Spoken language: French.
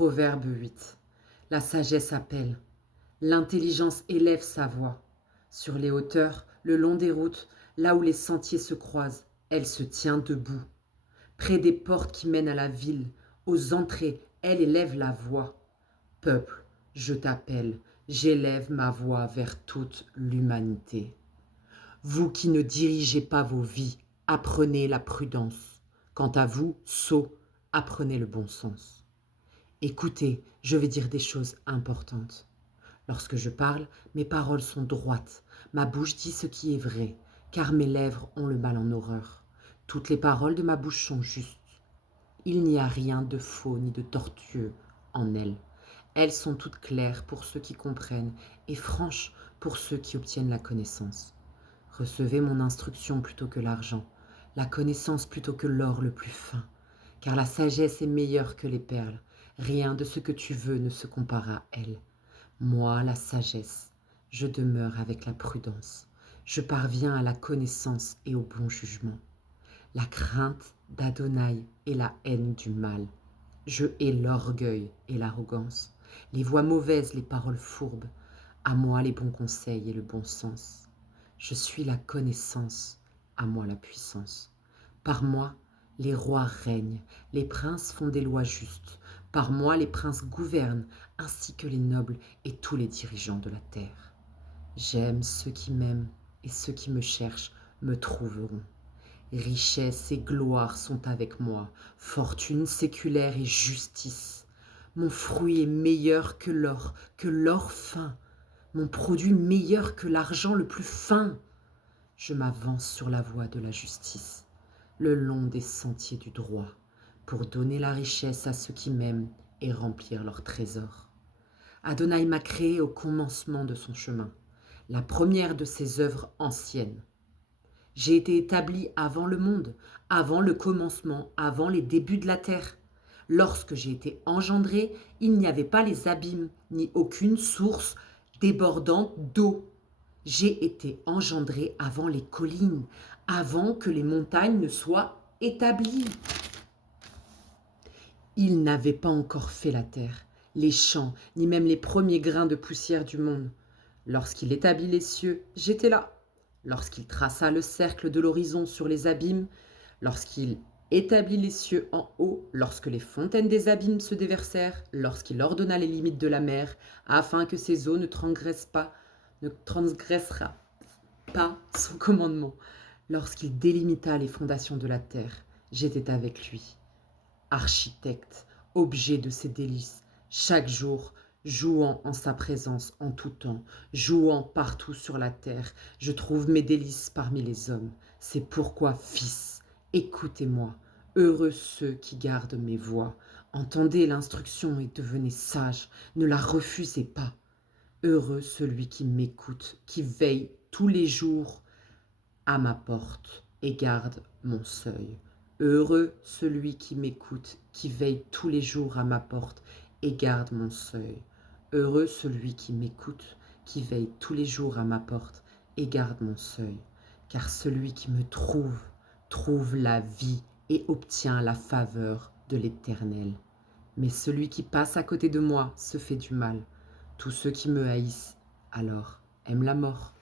Proverbe 8. La sagesse appelle, l'intelligence élève sa voix. Sur les hauteurs, le long des routes, là où les sentiers se croisent, elle se tient debout. Près des portes qui mènent à la ville, aux entrées, elle élève la voix. Peuple, je t'appelle, j'élève ma voix vers toute l'humanité. Vous qui ne dirigez pas vos vies, apprenez la prudence. Quant à vous, sots, apprenez le bon sens. Écoutez, je vais dire des choses importantes. Lorsque je parle, mes paroles sont droites, ma bouche dit ce qui est vrai, car mes lèvres ont le mal en horreur. Toutes les paroles de ma bouche sont justes. Il n'y a rien de faux ni de tortueux en elles. Elles sont toutes claires pour ceux qui comprennent et franches pour ceux qui obtiennent la connaissance. Recevez mon instruction plutôt que l'argent, la connaissance plutôt que l'or le plus fin, car la sagesse est meilleure que les perles. Rien de ce que tu veux ne se compare à elle. Moi, la sagesse, je demeure avec la prudence. Je parviens à la connaissance et au bon jugement. La crainte d'Adonai et la haine du mal. Je hais l'orgueil et l'arrogance, les voix mauvaises, les paroles fourbes. À moi les bons conseils et le bon sens. Je suis la connaissance, à moi la puissance. Par moi, les rois règnent, les princes font des lois justes. Par moi, les princes gouvernent, ainsi que les nobles et tous les dirigeants de la terre. J'aime ceux qui m'aiment, et ceux qui me cherchent me trouveront. Richesse et gloire sont avec moi, fortune séculaire et justice. Mon fruit est meilleur que l'or fin, mon produit meilleur que l'argent le plus fin. Je m'avance sur la voie de la justice, le long des sentiers du droit, pour donner la richesse à ceux qui m'aiment et remplir leurs trésors. Adonai m'a créé au commencement de son chemin, la première de ses œuvres anciennes. J'ai été établi avant le monde, avant le commencement, avant les débuts de la terre. Lorsque j'ai été engendré, il n'y avait pas les abîmes, ni aucune source débordante d'eau. J'ai été engendré avant les collines, avant que les montagnes ne soient établies. Il n'avait pas encore fait la terre, les champs, ni même les premiers grains de poussière du monde. Lorsqu'il établit les cieux, j'étais là. Lorsqu'il traça le cercle de l'horizon sur les abîmes, lorsqu'il établit les cieux en haut, lorsque les fontaines des abîmes se déversèrent, lorsqu'il ordonna les limites de la mer, afin que ses eaux ne transgressera pas son commandement, lorsqu'il délimita les fondations de la terre, j'étais avec lui. Architecte, objet de ses délices, chaque jour, jouant en sa présence en tout temps, jouant partout sur la terre, je trouve mes délices parmi les hommes. C'est pourquoi, fils, écoutez-moi, heureux ceux qui gardent mes voies. Entendez l'instruction et devenez sages, ne la refusez pas. Heureux celui qui m'écoute, qui veille tous les jours à ma porte et garde mon seuil. Heureux celui qui m'écoute, qui veille tous les jours à ma porte et garde mon seuil. Heureux celui qui m'écoute, qui veille tous les jours à ma porte et garde mon seuil. Car celui qui me trouve la vie et obtient la faveur de l'Éternel. Mais celui qui passe à côté de moi se fait du mal. Tous ceux qui me haïssent, alors, aiment la mort.